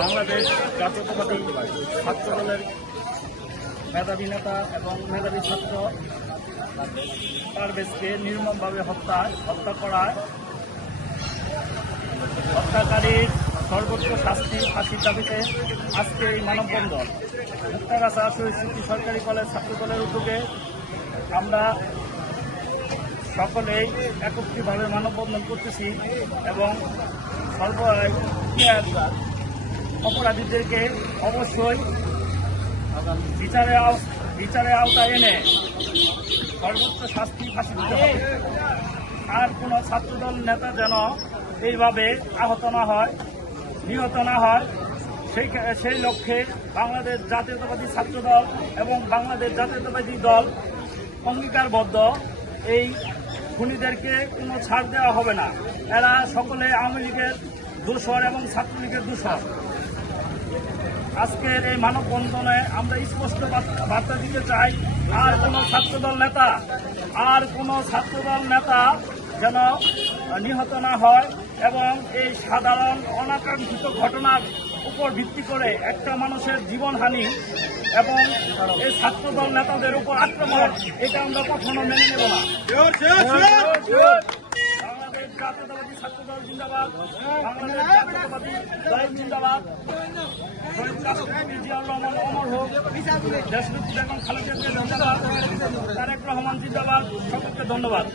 বাংলাদেশ জাতীয়তাবাদী ছাত্র দলের মেধাবী নেতা এবং মেধাবী ছাত্র পারভেজকে নির্মমভাবে হত্যা করায় হত্যাকারীর সর্বোচ্চ শাস্তি ফাঁসির দাবিতে আজকে এই মানববন্ধন মুক্তাগাছা শহীদ স্মৃতি সরকারি কলেজ ছাত্র দলের উদ্যোগে আমরা সকলেই একত্রিতভাবে মানববন্ধন করতেছি এবং অপরাধীদেরকে অবশ্যই বিচারে আওতায় এনে সর্বোচ্চ শাস্তি ফাঁসি দিতে হবে। আর কোনো ছাত্রদল নেতা যেন এইভাবে আহত না হয়, নিহত না হয়, সেই লক্ষ্যে বাংলাদেশ জাতীয়তাবাদী ছাত্রদল এবং বাংলাদেশ জাতীয়তাবাদী দল অঙ্গীকারবদ্ধ। এই খুনিদেরকে কোনো ছাড় দেওয়া হবে না। এরা সকলে আওয়ামী লীগের দোসর এবং ছাত্রলীগের দোসর। আজকের এই মানববন্ধনে আমরা স্পষ্ট বার্তা দিতে চাই, আর কোনো ছাত্রদল নেতা যেন নিহত না হয় এবং এই সাধারণ অনাকাঙ্ক্ষিত ঘটনার উপর ভিত্তি করে একটা মানুষের জীবনহানি এবং এই ছাত্রদল নেতাদের উপর আক্রমণ, এটা আমরা কখনো মেনে নেব না। বাংলাদেশ জাতীয়তাবাদী ছাত্রদল জিন্দাবাদ, বাংলাদেশ জাতীয়তাবাদী দল জিন্দাবাদ। শহীদ রাষ্ট্রপতি জিয়াউর রহমান অমর হোক, দেশনেত্রী বেগম খালেদা জিয়া জিন্দাবাদ, তারেক রহমান জিন্দাবাদ। সকলকে ধন্যবাদ।